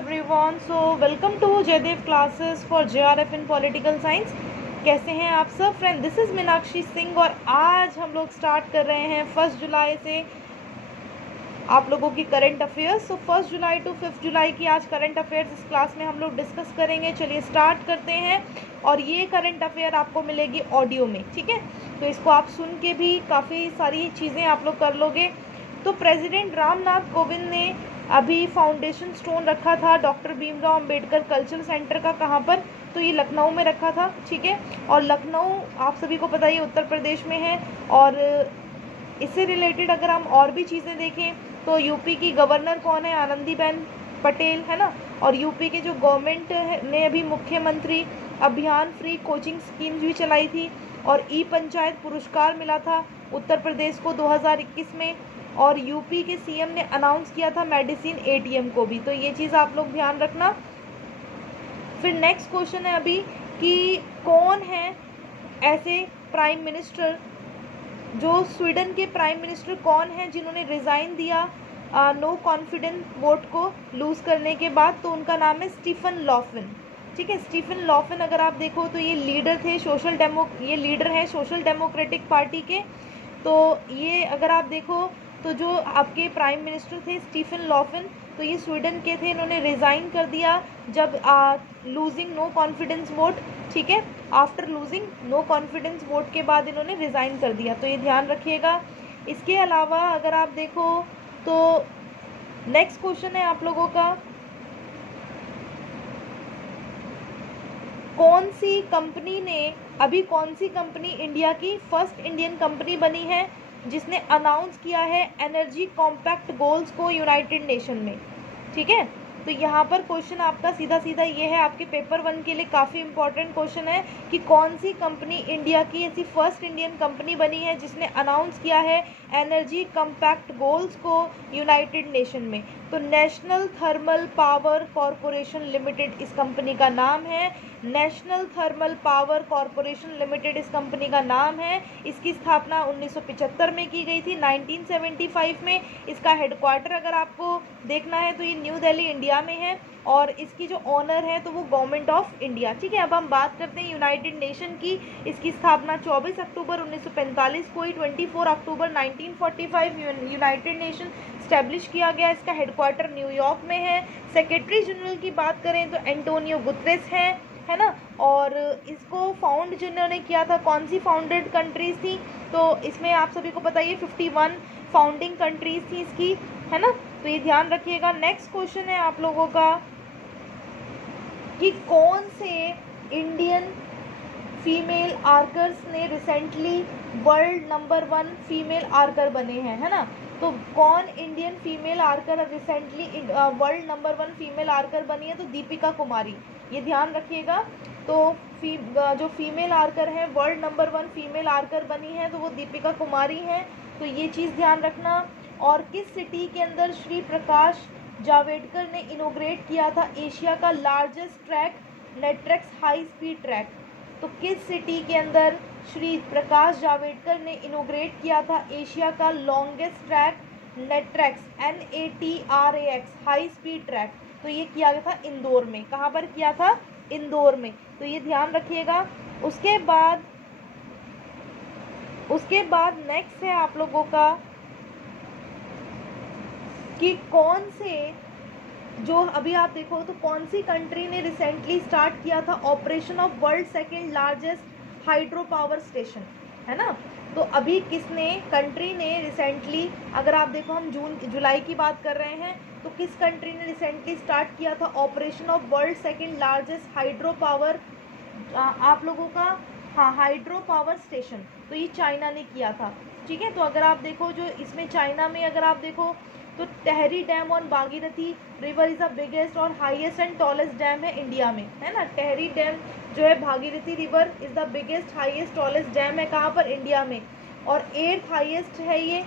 everyone. So welcome to Jaydev classes for JRF in Political Science. कैसे हैं आप सब friend? This is Meenakshi Singh और आज हम लोग स्टार्ट कर रहे हैं 1 जुलाई से आप लोगों की करंट अफेयर्स. सो 1 जुलाई टू 5 जुलाई की आज करंट अफेयर्स इस क्लास में हम लोग डिस्कस करेंगे. चलिए स्टार्ट करते हैं. और ये करंट अफेयर आपको मिलेगी ऑडियो में, ठीक है? तो इसको आप सुन के भी काफ़ी सारी चीज़ें आप लोग कर लोगे. तो प्रेसिडेंट रामनाथ कोविंद ने अभी फाउंडेशन स्टोन रखा था doctor Bhimrao Ambedkar cultural centre का. कहाँ पर? तो ये लखनऊ में रखा था, ठीक है? और लखनऊ आप सभी को पता ही उत्तर प्रदेश में है. और इससे रिलेटेड अगर हम और भी चीज़ें देखें तो यूपी की गवर्नर कौन है? आनंदीबेन पटेल, है ना? और यूपी के जो गवर्नमेंट ने अभी मुख्यमंत्री अभियान फ्री कोचिंग स्कीम्स भी चलाई थी. और ई पंचायत पुरस्कार मिला था उत्तर प्रदेश को 2021 में. और यूपी के सीएम ने अनाउंस किया था मेडिसिन एटीएम को भी. तो ये चीज़ आप लोग ध्यान रखना. फिर नेक्स्ट क्वेश्चन है अभी कि कौन है ऐसे प्राइम मिनिस्टर, जो स्वीडन के प्राइम मिनिस्टर कौन हैं जिन्होंने रिज़ाइन दिया नो कॉन्फिडेंस वोट को लूज़ करने के बाद? तो उनका नाम है स्टीफन लॉफिन, ठीक है? स्टीफन लॉफिन अगर आप देखो तो ये लीडर थे ये लीडर हैं सोशल डेमोक्रेटिक पार्टी के. तो ये अगर आप देखो तो जो आपके प्राइम मिनिस्टर थे स्टीफन लॉफिन, तो ये स्वीडन के थे. इन्होंने रिज़ाइन कर दिया जब लूजिंग नो कॉन्फिडेंस वोट, ठीक है? After losing no confidence vote के बाद इन्होंने रिज़ाइन कर दिया. तो ये ध्यान रखिएगा. इसके अलावा अगर आप देखो तो नेक्स्ट क्वेश्चन है आप लोगों का, कौन सी कंपनी इंडिया की फर्स्ट इंडियन कंपनी बनी है जिसने अनाउंस किया है एनर्जी कॉम्पैक्ट गोल्स को यूनाइटेड नेशन में, ठीक है? तो यहाँ पर क्वेश्चन आपका सीधा सीधा ये है, आपके पेपर 1 के लिए काफ़ी इंपॉर्टेंट क्वेश्चन है कि कौन सी कंपनी इंडिया की ऐसी फर्स्ट इंडियन कंपनी बनी है जिसने अनाउंस किया है एनर्जी कॉम्पैक्ट गोल्स को यूनाइटेड नेशन में? तो national thermal power corporation limited इस कंपनी का नाम है. National thermal power corporation limited इस कंपनी का नाम है. इसकी स्थापना 1975 में की गई थी, 1975 में. इसका हेडक्वार्टर अगर आपको देखना है तो ये न्यू दिल्ली इंडिया में है. और इसकी जो ऑनर है तो वो गवर्नमेंट ऑफ इंडिया, ठीक है? अब हम बात करते हैं यूनाइटेड नेशन की. इसकी स्थापना 24 अक्टूबर 1945 को ही, 24 अक्टूबर 1945 यूनाइटेड नेशन स्टैब्लिश किया गया. इसका हेडक्वार्टर न्यूयॉर्क में है. सेक्रेटरी जनरल की बात करें तो एंटोनियो गुतरेस है ना? और इसको फाउंड जिन्होंने किया था, कौन सी फाउंडेड कंट्रीज थी? तो इसमें आप सभी को पता ही 51 फाउंडिंग कंट्रीज थी इसकी, है ना? तो ये ध्यान रखिएगा. नेक्स्ट क्वेश्चन है आप लोगों का कि कौन से इंडियन फीमेल आर्कर्स ने recently world number 1 female archer बने हैं, है ना? तो कौन Indian female archer recently world number 1 female archer बनी है? तो दीपिका कुमारी. ये ध्यान रखिएगा. तो जो फीमेल आर्कर है वर्ल्ड नंबर 1 फीमेल आर्कर बनी है तो वो दीपिका कुमारी हैं. तो ये चीज़ ध्यान रखना. और किस सिटी के अंदर श्री प्रकाश जावड़ेकर ने इनोग्रेट किया था एशिया का largest track NATRAX high speed track? तो किस सिटी के अंदर श्री प्रकाश जावड़ेकर ने इनोग्रेट किया था एशिया का longest track NATRAX NATRAX high speed track? तो ये किया गया था इंदौर में. कहाँ पर किया था? इंदौर में. तो ये ध्यान रखिएगा. उसके बाद नेक्स्ट है आप लोगों का कि कौन से, जो अभी आप देखो तो कौन सी कंट्री ने रिसेंटली स्टार्ट किया था operation of world second largest hydro power station, है ना? तो अभी कंट्री ने रिसेंटली, अगर आप देखो हम जुलाई की बात कर रहे हैं, तो किस कंट्री ने रिसेंटली स्टार्ट किया था operation of world second largest hydro power आप लोगों का, हाँ, हाइड्रो पावर स्टेशन? तो ये चाइना ने किया था, ठीक है? तो अगर आप देखो जो इसमें चाइना में अगर आप देखो तो टहरी dam on Bhagirathi river is the biggest और हाईएस्ट एंड टॉलेस्ट डैम है इंडिया में, है ना? टहरी डैम जो है Bhagirathi river is the biggest highest tallest dam है. कहाँ पर? इंडिया में. और 8th हाईएस्ट है ये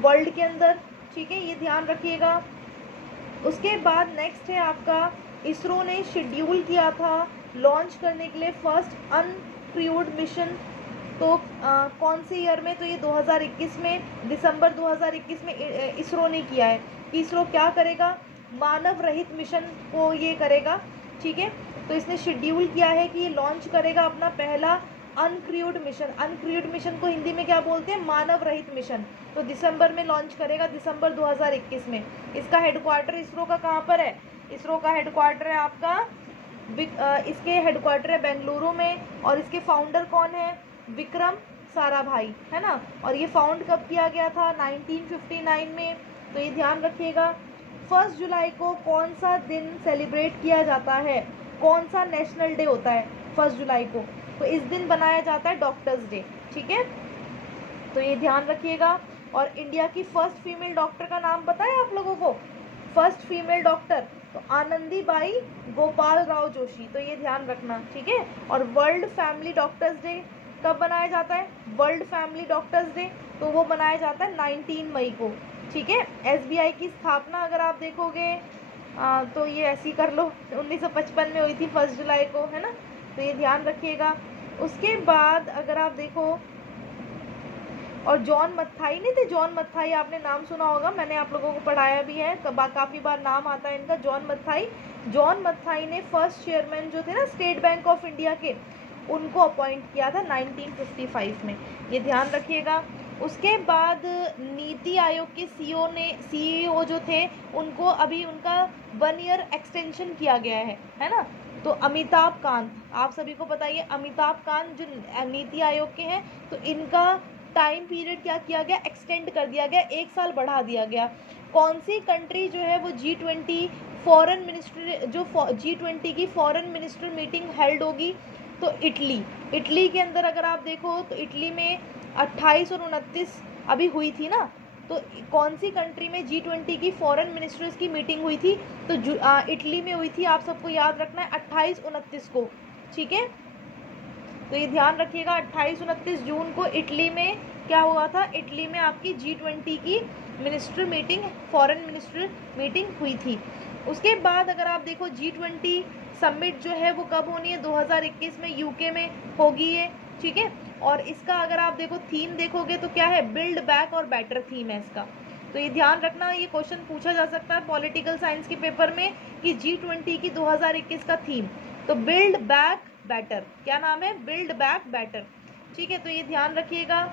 वर्ल्ड के अंदर, ठीक है? ये ध्यान रखिएगा. उसके बाद नेक्स्ट है आपका, इसरो ने शेड्यूल किया था लॉन्च करने के लिए फर्स्ट अनक्रूड मिशन. तो कौन से ईयर में? तो ये 2021 में, दिसंबर 2021 में इसरो ने किया है. कि इसरो क्या करेगा? मानव रहित मिशन को ये करेगा, ठीक है। तो इसने शेड्यूल किया है कि ये लॉन्च करेगा अपना पहला अनक्रूड मिशन। अनक्रूड मिशन को हिंदी में क्या बोलते हैं? मानव रहित मिशन। तो दिसंबर में लॉन्च करेगा, दिसंबर 2021 में। इसका हेडक्वार्टर इसरो का कहाँ पर है? इसरो का हेडक्वार्टर है आपका इसके हेडक्वार्टर है बेंगलुरु में। और इसके फाउंडर कौन है? विक्रम साराभाई, है ना। और ये फाउंड कब किया गया था? 1959 में। तो ये ध्यान रखिएगा। 1 जुलाई को कौन सा दिन सेलिब्रेट किया जाता है? कौन सा नेशनल डे होता है 1 जुलाई को? तो इस दिन बनाया जाता है डॉक्टर्स डे, ठीक है। तो ये ध्यान रखिएगा। और इंडिया की फर्स्ट फीमेल डॉक्टर का नाम पता है आप लोगों को? फर्स्ट फीमेल डॉक्टर तो आनंदीबाई गोपाल राव जोशी। तो ये ध्यान रखना, ठीक है। और वर्ल्ड फैमिली डॉक्टर्स डे कब बनाया जाता है? वर्ल्ड फैमिली डॉक्टर्स डे तो वो बनाया जाता है 19 मई को, ठीक है। एसबीआई की स्थापना अगर आप देखोगे तो ये ऐसी कर लो 1955 में हुई थी 1 जुलाई को, है ना। तो ये ध्यान रखिएगा। उसके बाद अगर आप देखो, और जॉन मथाई नहीं थे? जॉन मथाई आपने नाम सुना होगा, मैंने आप लोगों को पढ़ाया भी है, काफ़ी बार नाम आता है इनका, जॉन मथाई। जॉन मथाई ने फर्स्ट चेयरमैन जो थे ना स्टेट बैंक ऑफ इंडिया के, उनको अपॉइंट किया था 1955 में। ये ध्यान रखिएगा। उसके बाद नीति आयोग के सीईओ जो थे उनको अभी उनका 1 ईयर एक्सटेंशन किया गया है ना। तो अमिताभ कांत, आप सभी को बताइए, अमिताभ कांत जो नीति आयोग के हैं, तो इनका टाइम पीरियड क्या किया गया? एक्सटेंड कर दिया गया, 1 साल बढ़ा दिया गया। कौन सी कंट्री जो है वो G20 फॉरेन मिनिस्टर जो G20 की फॉरेन मिनिस्टर मीटिंग हेल्ड होगी? तो इटली के अंदर अगर आप देखो तो इटली में 28 और 29 अभी हुई थी ना। तो कौन सी कंट्री में G20 की फॉरेन मिनिस्टर्स की मीटिंग हुई थी? तो इटली में हुई थी। आप सबको याद रखना है 28-29 को, ठीक है। तो ये ध्यान रखिएगा 28-29 जून को इटली में क्या हुआ था? इटली में आपकी G20 की minister meeting, foreign minister meeting हुई थी। उसके बाद अगर आप देखो G20 समिट जो है वो कब होनी है? 2021 में यूके में होगी ये, ठीक है। और इसका अगर आप देखो थीम देखोगे तो क्या है? बिल्ड बैक और बेटर थीम है इसका। तो ये ध्यान रखना, ये क्वेश्चन पूछा जा सकता है पॉलिटिकल साइंस के पेपर में कि G20 की 2021 का थीम, तो बिल्ड बैक बेटर। क्या नाम है? बिल्ड बैक बेटर, ठीक है। तो ये ध्यान रखिएगा।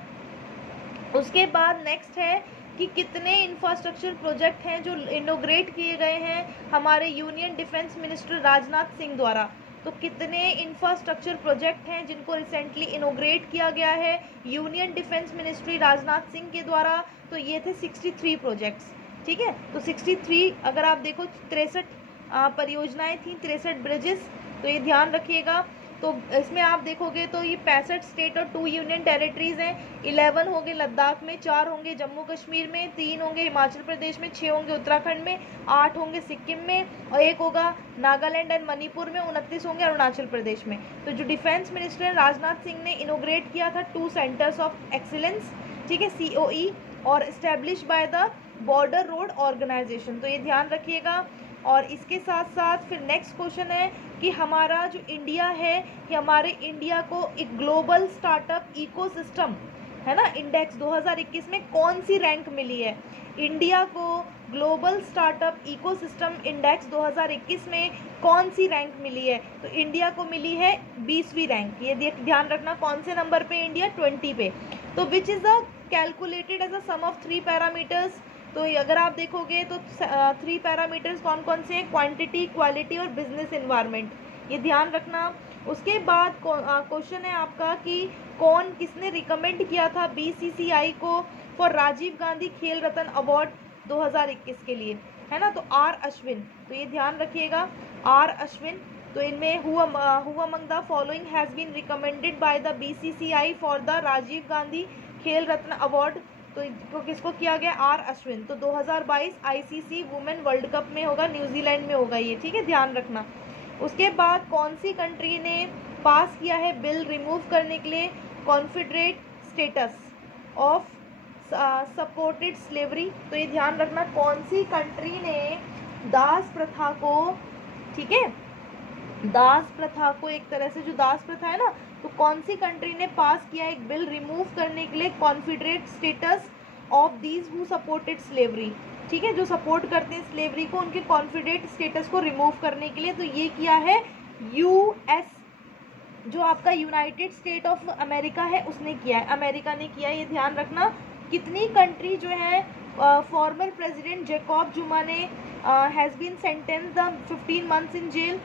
उसके बाद नेक्स्ट है कि कितने इंफ्रास्ट्रक्चर प्रोजेक्ट हैं जो इनोग्रेट किए गए हैं हमारे union defence minister Rajnath Singh द्वारा। तो कितने इंफ्रास्ट्रक्चर प्रोजेक्ट हैं जिनको रिसेंटली इनोग्रेट किया गया है union defence ministry Rajnath Singh के द्वारा? तो ये थे 63 प्रोजेक्ट्स, ठीक है। तो 63 अगर आप देखो 63 परियोजनाएं थी, 63 ब्रिजेस। तो ये ध्यान रखिएगा। तो इसमें आप देखोगे तो ये 65 स्टेट और 2 यूनियन टेरिटरीज हैं। 11 होंगे लद्दाख में, 4 होंगे जम्मू कश्मीर में, 3 होंगे हिमाचल प्रदेश में, 6 होंगे उत्तराखंड में, 8 होंगे सिक्किम में और 1 होगा नागालैंड एंड मणिपुर में, 29 होंगे अरुणाचल प्रदेश में। तो जो डिफेंस मिनिस्टर राजनाथ सिंह ने इनोग्रेट किया था 2 सेंटर्स ऑफ एक्सीलेंस, ठीक है, COE, और establish by the border road organisation. तो ये ध्यान रखिएगा। और इसके साथ साथ फिर नेक्स्ट क्वेश्चन है कि हमारा जो इंडिया है, कि हमारे इंडिया को एक ग्लोबल स्टार्टअप इकोसिस्टम, है ना, इंडेक्स 2021 में कौन सी रैंक मिली है? इंडिया को ग्लोबल स्टार्टअप इकोसिस्टम इंडेक्स 2021 में कौन सी रैंक मिली है? तो इंडिया को मिली है 20वीं रैंक। ये ध्यान रखना, कौन से नंबर पे इंडिया? 20 पे। तो which is the calculated as a sum of 3 parameters. तो अगर आप देखोगे तो 3 पैरामीटर्स कौन कौन से हैं? क्वांटिटी, क्वालिटी और बिजनेस एनवायरनमेंट। ये ध्यान रखना। उसके बाद क्वेश्चन है आपका कि किसने रिकमेंड किया था BCCI को फॉर राजीव गांधी खेल रत्न अवार्ड 2021 के लिए, है ना। तो R अश्विन। तो ये ध्यान रखिएगा, R अश्विन। तो इनमें who among the following has been recommended by the BCCI for the Rajiv Gandhi Khel Ratna award? तो किसको किया गया? R अश्विन। तो 2022 ICC वुमेन वर्ल्ड कप में होगा, न्यूजीलैंड में होगा ये, ठीक है, ध्यान रखना। उसके बाद कौन सी कंट्री ने पास किया है बिल रिमूव करने के लिए Confederate status of supported slavery? तो ये ध्यान रखना, कौन सी कंट्री ने दास प्रथा को, ठीक है, दास प्रथा को, एक तरह से जो दास प्रथा है ना, तो कौन सी कंट्री ने पास किया एक बिल रिमूव करने के लिए Confederate status of these who supported slavery? ठीक है, जो सपोर्ट करते हैं स्लेवरी को, उनके कॉन्फिडेंट स्टेटस को रिमूव करने के लिए। तो ये किया है यूएस, जो आपका यूनाइटेड स्टेट ऑफ अमेरिका है, उसने किया है, अमेरिका ने किया है, ये ध्यान रखना। कितनी कंट्री जो है फॉर्मर प्रेसिडेंट जैकब जुमा ने has been sentence the 15 months in jail.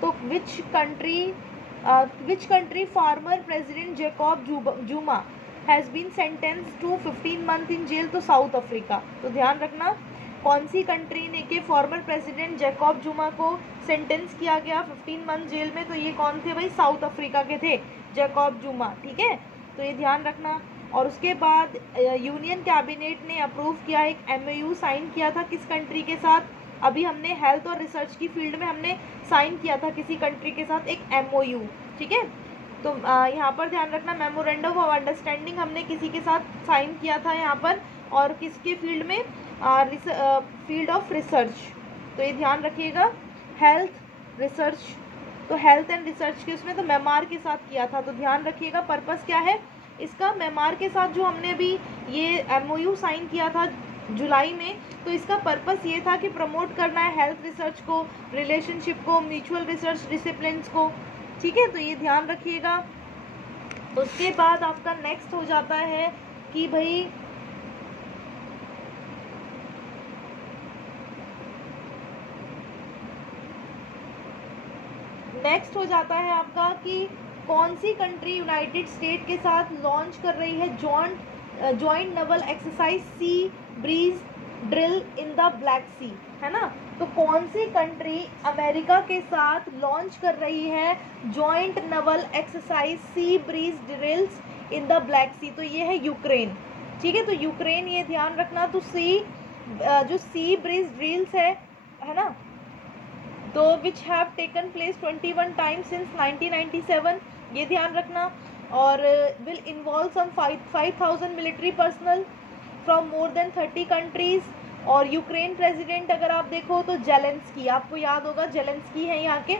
तो which country former president Jacob Zuma has been sentence to 15 months in jail? तो साउथ अफ्रीका। तो ध्यान रखना कौन सी कंट्री ने के फॉर्मर प्रेसिडेंट जैकब जुमा को सेंटेंस किया गया 15 months जेल में? तो ये कौन थे भाई? साउथ अफ्रीका के थे जैकब जुमा। ठीक है, तो ये ध्यान रखना। और उसके बाद यूनियन कैबिनेट ने अप्रूव किया, एक MOU साइन किया था किस कंट्री के साथ? अभी हमने हेल्थ और रिसर्च की फील्ड में हमने साइन किया था किसी कंट्री के साथ एक MOU। ठीक है, तो यहाँ पर ध्यान रखना मेमोरेंडम ऑफ अंडरस्टैंडिंग हमने किसी के साथ साइन किया था यहाँ पर, और किसके फील्ड में? Field of research. तो ये ध्यान रखिएगा, हेल्थ रिसर्च, तो हेल्थ एंड रिसर्च के उसमें तो म्यांमार के साथ किया था। तो ध्यान रखिएगा पर्पस क्या है इसका, म्यांमार के साथ जो हमने अभी ये MOU साइन किया था जुलाई में, तो इसका पर्पस ये था कि प्रमोट करना है हेल्थ रिसर्च को, रिलेशनशिप को, म्यूचुअल रिसर्च डिसिप्लिन्स को। ठीक है, तो ये ध्यान रखिएगा। उसके बाद आपका नेक्स्ट हो जाता है कि भाई नेक्स्ट हो जाता है आपका कि कौन सी कंट्री यूनाइटेड स्टेट के साथ लॉन्च कर रही है joint naval exercise sea breeze drill in the Black Sea, है ना? तो कौन सी कंट्री अमेरिका के साथ लॉन्च कर रही है joint naval exercise sea breeze drills in the Black Sea? तो ये है यूक्रेन। ठीक है, तो यूक्रेन, ये ध्यान रखना। तो जो सी ब्रीज ड्रिल्स है ना, तो which have taken place 21 times since 1997, ये ध्यान रखना। और will involve some 5,000 military personnel from more than 30 countries. और यूक्रेन प्रेसिडेंट अगर आप देखो तो जेलेंस्की, आपको याद होगा जेलेंस्की है यहाँ के।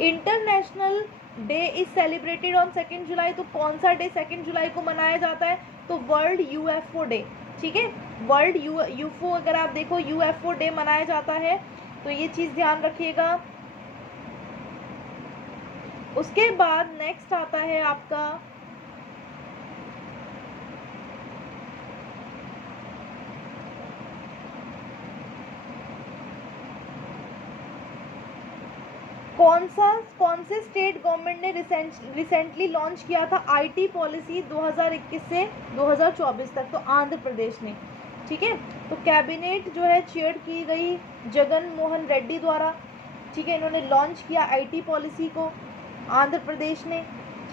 International day is celebrated on 2 जुलाई। तो कौन सा डे 2 जुलाई को मनाया जाता है? तो वर्ल्ड UFO डे। ठीक है, वर्ल्ड UFO अगर आप देखो UFO डे मनाया जाता है, तो ये चीज़ ध्यान रखिएगा। उसके बाद नेक्स्ट आता है आपका कौन से स्टेट गवर्नमेंट ने रिसेंटली लॉन्च किया था IT पॉलिसी 2021 से 2024 तक? तो आंध्र प्रदेश ने। ठीक है, तो कैबिनेट जो है चेयर की गई जगन मोहन रेड्डी द्वारा। ठीक है, इन्होंने लॉन्च किया IT पॉलिसी को आंध्र प्रदेश ने।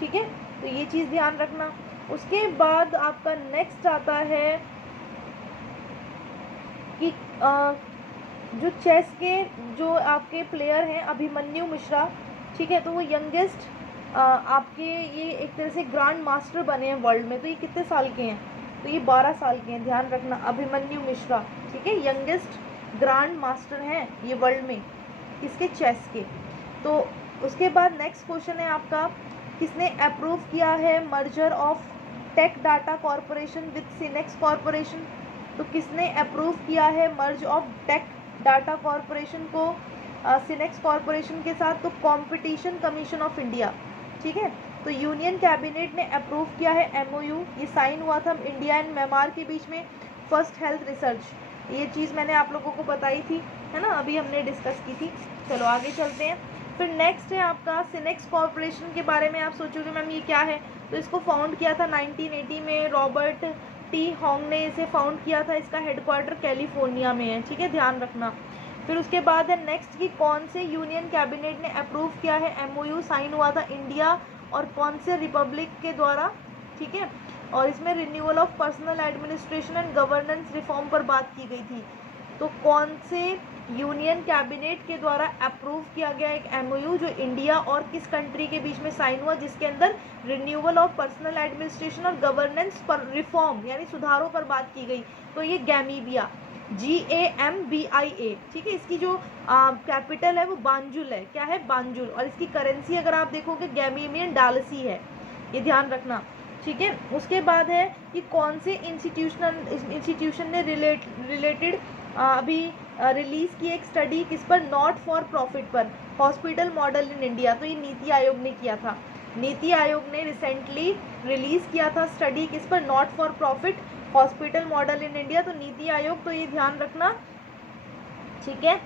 ठीक है, तो ये चीज़ ध्यान रखना। उसके बाद आपका नेक्स्ट आता है कि जो चेस के जो आपके प्लेयर हैं अभिमन्यु मिश्रा, ठीक है, तो वो यंगेस्ट आपके ये एक तरह से ग्रैंड मास्टर बने हैं वर्ल्ड में। तो ये कितने साल के हैं? तो ये 12 साल के हैं, ध्यान रखना, अभिमन्यु मिश्रा। ठीक है, यंगेस्ट ग्रैंड मास्टर हैं ये वर्ल्ड में, किसके? चेस के। तो उसके बाद नेक्स्ट क्वेश्चन है आपका, किसने अप्रूव किया है merger of Tech Data Corporation with Synnex Corporation? तो किसने अप्रूव किया है merge of Tech Data Corporation को सिनेक्स कॉरपोरेशन के साथ? तो कंपटीशन कमीशन ऑफ इंडिया। ठीक है, तो यूनियन कैबिनेट ने अप्रूव किया है MOU, ये साइन हुआ था इंडिया एंड म्यांमार के बीच में, फर्स्ट हेल्थ रिसर्च। ये चीज़ मैंने आप लोगों को बताई थी, है ना, अभी हमने डिस्कस की थी। चलो आगे चलते हैं। फिर नेक्स्ट है आपका सिनेक्स कॉरपोरेशन के बारे में। आप सोचोगे मैम ये क्या है? तो इसको फाउंड किया था 1980 में, रॉबर्ट T होंग ने इसे फाउंड किया था। इसका हेडक्वार्टर कैलिफोर्निया में है। ठीक है, ध्यान रखना। फिर उसके बाद है नेक्स्ट कि कौन से यूनियन कैबिनेट ने अप्रूव किया है MOU, साइन हुआ था इंडिया और कौन से रिपब्लिक के द्वारा? ठीक है, और इसमें renewal of personal administration and governance reform पर बात की गई थी। तो कौन से यूनियन कैबिनेट के द्वारा अप्रूव किया गया एक MOU जो इंडिया और किस कंट्री के बीच में साइन हुआ, जिसके अंदर रिन्यूअल ऑफ पर्सनल एडमिनिस्ट्रेशन और गवर्नेंस पर रिफॉर्म यानी सुधारों पर बात की गई? तो ये गैमीबिया, GAMBIA। ठीक है, इसकी जो कैपिटल है वो बांजुल है। क्या है? बांजुल। और इसकी करेंसी अगर आप देखोगे गैमीबियन डालसी है, ये ध्यान रखना। ठीक है, उसके बाद है कि कौन से इंस्टीट्यूशन ने रिलेटेड अभी रिलीज़ की एक स्टडी किस पर, नॉट फॉर प्रॉफिट पर, हॉस्पिटल मॉडल इन इंडिया। तो ये नीति आयोग ने किया था, नीति आयोग ने रिसेंटली रिलीज़ किया था स्टडी किस पर, not for profit hospital model in India. तो नीति आयोग, तो ये ध्यान रखना, ठीक है।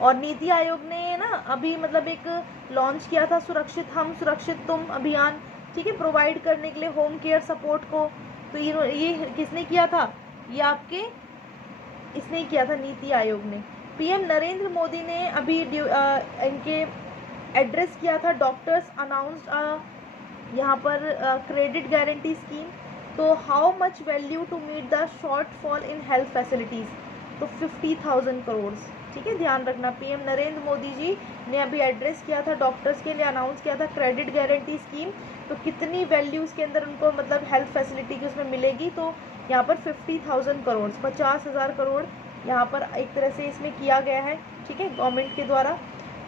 और नीति आयोग ने ना अभी मतलब एक लॉन्च किया था सुरक्षित हम सुरक्षित तुम अभियान, ठीक है, प्रोवाइड करने के लिए होम केयर सपोर्ट को। तो ये किसने किया था, ये आपके इसने किया था, नीति आयोग ने। पीएम नरेंद्र मोदी ने अभी इनके एड्रेस किया था, डॉक्टर्स अनाउंस्ड यहाँ पर क्रेडिट गारंटी स्कीम। तो how much value to meet the shortfall in health facilities, तो 50,000 करोड़, ठीक है, ध्यान रखना। पीएम नरेंद्र मोदी जी ने अभी एड्रेस किया था, डॉक्टर्स के लिए अनाउंस किया था क्रेडिट गारंटी स्कीम। तो कितनी वैल्यू उसके अंदर उनको मतलब हेल्थ फैसिलिटी की उसमें मिलेगी, तो यहाँ पर 50,000 करोड़, 50,000 करोड़ यहाँ पर एक तरह से इसमें किया गया है, ठीक है, गवर्नमेंट के द्वारा।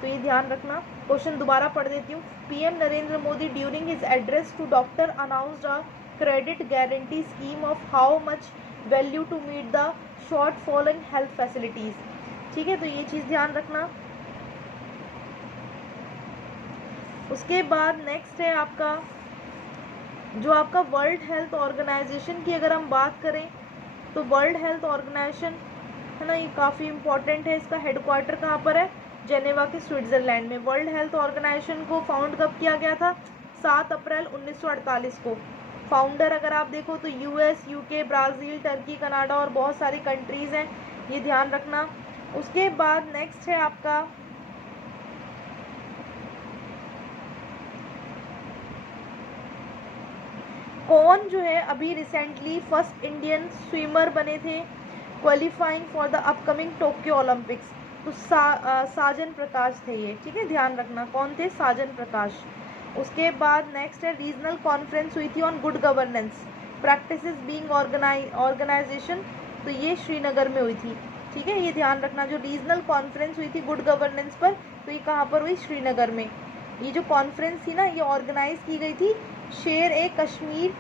तो ये ध्यान रखना। क्वेश्चन दोबारा पढ़ देती हूँ। PM Narendra Modi during his address to doctor announced a credit guarantee scheme of how much value to meet the shortfall in health facilities, ठीक है। तो ये चीज़ ध्यान रखना। उसके बाद नेक्स्ट है आपका जो आपका वर्ल्ड हेल्थ ऑर्गेनाइजेशन की अगर हम बात करें, तो वर्ल्ड हेल्थ ऑर्गेनाइजेशन है ना, ये काफ़ी इंपॉर्टेंट है। इसका हेडक्वार्टर कहाँ पर है, जेनेवा के स्विट्ज़रलैंड में। वर्ल्ड हेल्थ ऑर्गेनाइजेशन को फाउंड कब किया गया था, 7 अप्रैल 1948 को। फाउंडर अगर आप देखो तो US, UK, Brazil, Turkey, Canada और बहुत सारी कंट्रीज़ हैं, ये ध्यान रखना। उसके बाद नेक्स्ट है आपका कौन जो है अभी रिसेंटली फर्स्ट इंडियन स्विमर बने थे qualifying for the upcoming Tokyo Olympics. तो साजन प्रकाश थे ये, ठीक है, ध्यान रखना कौन थे, साजन प्रकाश। उसके बाद नेक्स्ट है रीजनल कॉन्फ्रेंस हुई थी on good governance practices being organisation. तो ये श्रीनगर में हुई थी, ठीक है, ये ध्यान रखना। जो रीजनल कॉन्फ्रेंस हुई थी गुड गवर्नेंस पर, तो ये कहाँ पर हुई, श्रीनगर में। ये जो कॉन्फ्रेंस थी ना, ये ऑर्गेनाइज की गई थी शेर ए कश्मीर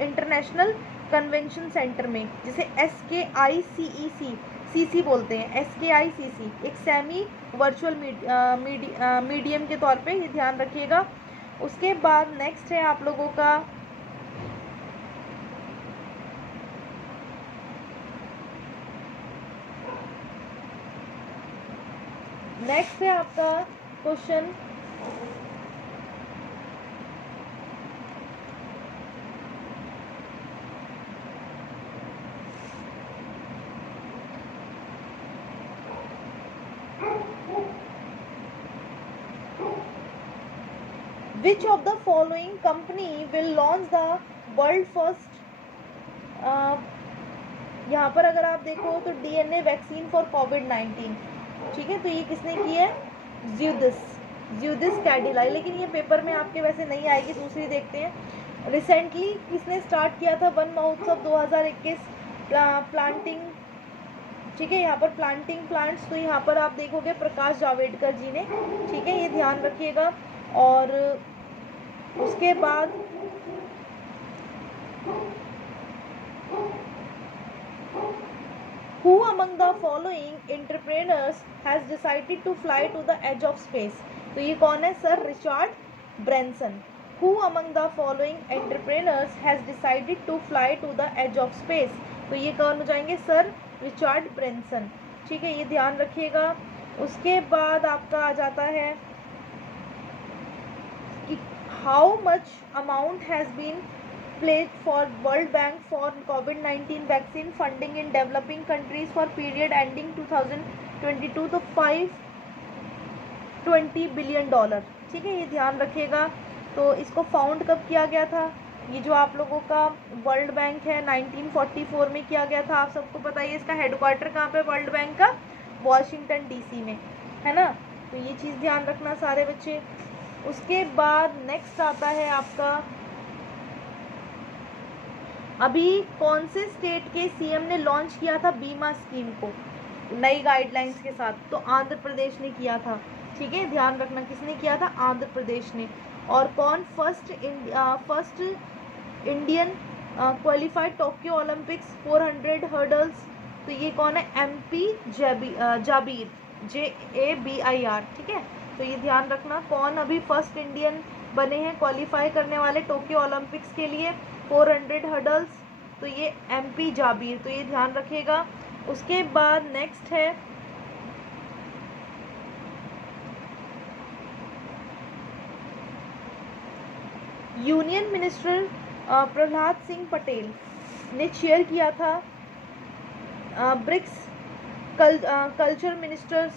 इंटरनेशनल कन्वेंशन सेंटर में, जिसे SKICEC बोलते हैं, SKICC, एक सेमी वर्चुअल मीडियम के तौर पे, ये ध्यान रखिएगा। उसके बाद नेक्स्ट है आप लोगों का नेक्स्ट है आपका question Which of the following company will launch the world first यहाँ पर अगर आप देखो तो DNA वैक्सीन फॉर कोविड-19, ठीक है। तो ये किसने की है, ज़्यूदिस कैडिला। लेकिन ये पेपर में आपके वैसे नहीं आएगी, दूसरी देखते हैं। रिसेंटली किसने स्टार्ट किया था वन महोत्सव 2021 प्लांटिंग, ठीक है, यहाँ पर प्लांटिंग प्लांट्स। तो यहाँ पर आप देखोगे प्रकाश जावड़ेकर जी ने, ठीक है, ये ध्यान रखिएगा। और उसके बाद Who among the following entrepreneurs has decided to fly to the edge of space? तो ये कौन है, sir Richard Branson. Who among the following entrepreneurs has decided to fly to the edge of space? तो ये कौन हो जाएंगे, sir Richard Branson, ठीक है, ये ध्यान रखिएगा। उसके बाद आपका आ जाता है कि how much amount has been pledged for World Bank for COVID-19 vaccine funding in developing countries for period ending 2022, तो $520 बिलियन, ठीक है, ये ध्यान रखिएगा। तो इसको फाउंड कब किया गया था, ये जो आप लोगों का वर्ल्ड बैंक है 1944 में किया गया था, आप सबको पता है। इसका हेडक्वार्टर कहाँ पे वर्ल्ड बैंक का, वॉशिंगटन DC में, है ना। तो ये चीज़ ध्यान रखना सारे बच्चे। उसके बाद नेक्स्ट आता है आपका अभी कौन से स्टेट के सीएम ने लॉन्च किया था बीमा स्कीम को नई गाइडलाइंस के साथ, तो आंध्र प्रदेश ने किया था, ठीक है, ध्यान रखना किसने किया था, आंध्र प्रदेश ने। और कौन first Indian qualified Tokyo Olympics 400 hurdles, तो ये कौन है, MP जाबीर, JABIR, ठीक है। तो ये ध्यान रखना कौन अभी फर्स्ट इंडियन बने हैं क्वालिफाई करने वाले टोक्यो ओलंपिक्स के लिए 400 हर्डल्स, तो ये MP जाबीर, तो ये ध्यान रखिएगा। उसके बाद नेक्स्ट है यूनियन मिनिस्टर प्रहलाद सिंह पटेल ने चेयर किया था ब्रिक्स कल्चर मिनिस्टर्स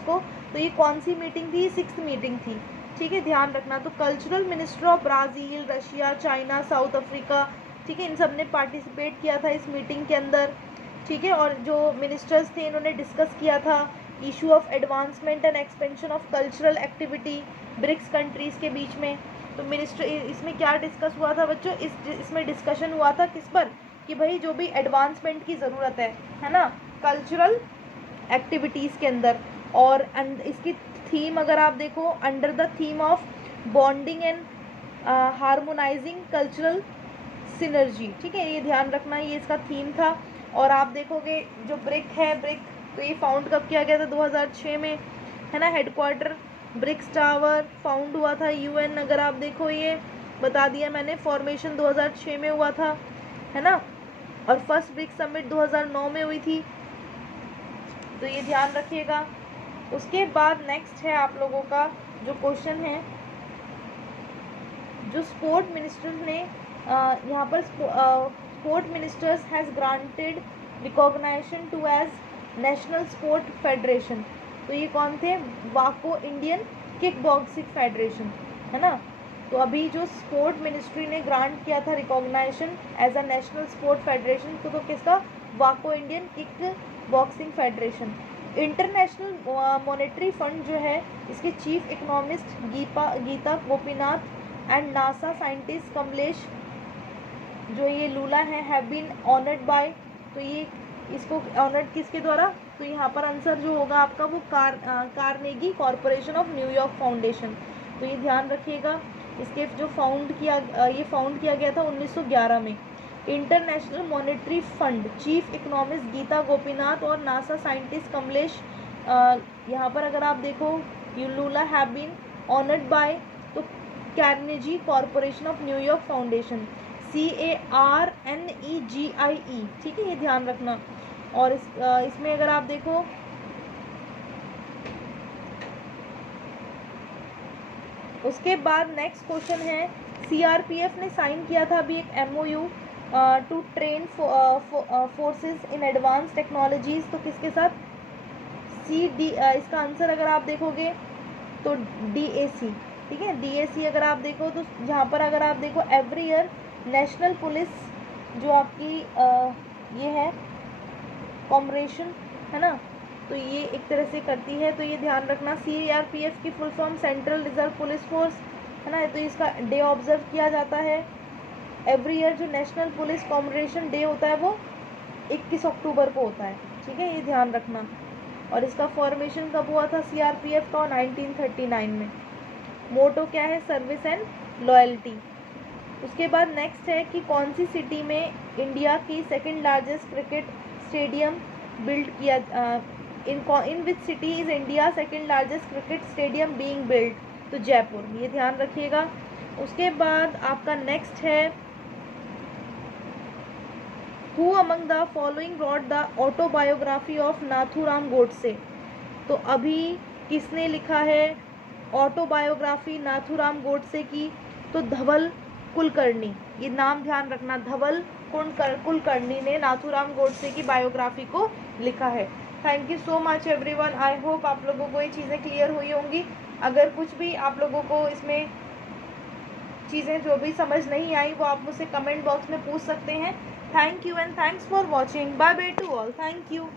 को, तो ये कौन सी मीटिंग थी, 6th मीटिंग थी, ठीक है, ध्यान रखना। तो cultural minister of Brazil, Russia, China, south Africa, ठीक है, इन सब ने पार्टिसिपेट किया था इस मीटिंग के अंदर, ठीक है। और जो मिनिस्टर्स थे इन्होंने डिस्कस किया था issue of advancement and expansion of cultural activity BRICS countries के बीच में। तो मिनिस्टर इसमें क्या डिस्कस हुआ था बच्चों, इसमें डिस्कशन हुआ था किस पर, कि भाई जो भी एडवांसमेंट की ज़रूरत है ना, कल्चरल एक्टिविटीज़ के अंदर। और इसकी थीम अगर आप देखो, under the theme of bonding and harmonising cultural synergy, ठीक है, ये ध्यान रखना, ये इसका थीम था। और आप देखोगे जो ब्रिक, तो ये फाउंड कब किया गया था, 2006 में, है ना। हेडक्वार्टर ब्रिक्स टावर फाउंड हुआ था UN, अगर आप देखो ये बता दिया मैंने, फॉर्मेशन 2006 में हुआ था, है ना। और फर्स्ट ब्रिक्स समिट 2009 में हुई थी, तो ये ध्यान रखिएगा। उसके बाद नेक्स्ट है आप लोगों का जो क्वेश्चन है, जो स्पोर्ट मिनिस्टर ने यहाँ पर sport ministers has granted recognition to as national sport federation, तो ये कौन थे, वाको इंडियन किक बॉक्सिंग फेडरेशन, है ना। तो अभी जो स्पोर्ट मिनिस्ट्री ने ग्रांट किया था recognisation as a national sport federation, तो किसका, वाको Indian kick boxing federation. International Monetary Fund जो है, इसके chief economist Gita Gopinath and NASA scientist Kamlesh जो ये लूला हैं हैव बीन ऑनर्ड बाय, तो ये इसको ऑनर्ड किसके द्वारा, तो यहाँ पर आंसर जो होगा आपका वो Carnegie Corporation of New York foundation, तो ये ध्यान रखिएगा। इसके जो ये फाउंड किया गया था 1911 में। International Monetary Fund chief economist Gita Gopinath और नासा साइंटिस्ट कमलेश, यहाँ पर अगर आप देखो Lula have been honoured by, तो Carnegie Corporation of New York foundation, CARNEGIE, ठीक है, ये ध्यान रखना। और इसमें अगर आप देखो उसके बाद नेक्स्ट क्वेश्चन है, CRPF ने साइन किया था अभी एक MOU to train forces in advance technologies, तो किसके साथ, इसका आंसर अगर आप देखोगे तो DAC, ठीक है, DAC अगर आप देखो तो जहाँ पर अगर आप देखो एवरी ईयर नेशनल पुलिस जो आपकी ये है कॉमरेशन, है ना, तो ये एक तरह से करती है, तो ये ध्यान रखना। CRPF की full form central reserve police force, है ना, तो इसका डे ऑब्जर्व किया जाता है एवरी ईयर। जो नेशनल पुलिस कॉमरेशन डे होता है वो 21 अक्टूबर को होता है, ठीक है, ये ध्यान रखना। और इसका फॉर्मेशन कब हुआ था CRPF का, 1939 में। मोटो क्या है, सर्विस एंड लॉयल्टी। उसके बाद नेक्स्ट है कि कौन सी सिटी में इंडिया की second largest cricket stadium build किया, in which city is India second largest cricket stadium being build, तो जयपुर, ये ध्यान रखिएगा। उसके बाद आपका नेक्स्ट है who among the following wrote the autobiography of Nathuram Godse, तो अभी किसने लिखा है ऑटोबायोग्राफी नाथूराम गोडसे की, तो धवल कुलकर्णी, ये नाम ध्यान रखना, धवल कुलकर्णी ने नाथूराम गोडसे की बायोग्राफी को लिखा है। Thank you so much everyone, I hope आप लोगों को ये चीज़ें क्लियर हुई होंगी। अगर कुछ भी आप लोगों को इसमें चीज़ें जो भी समझ नहीं आई वो आप मुझसे कमेंट बॉक्स में पूछ सकते हैं। Thank you and thanks for watching, bye bye to all, thank you.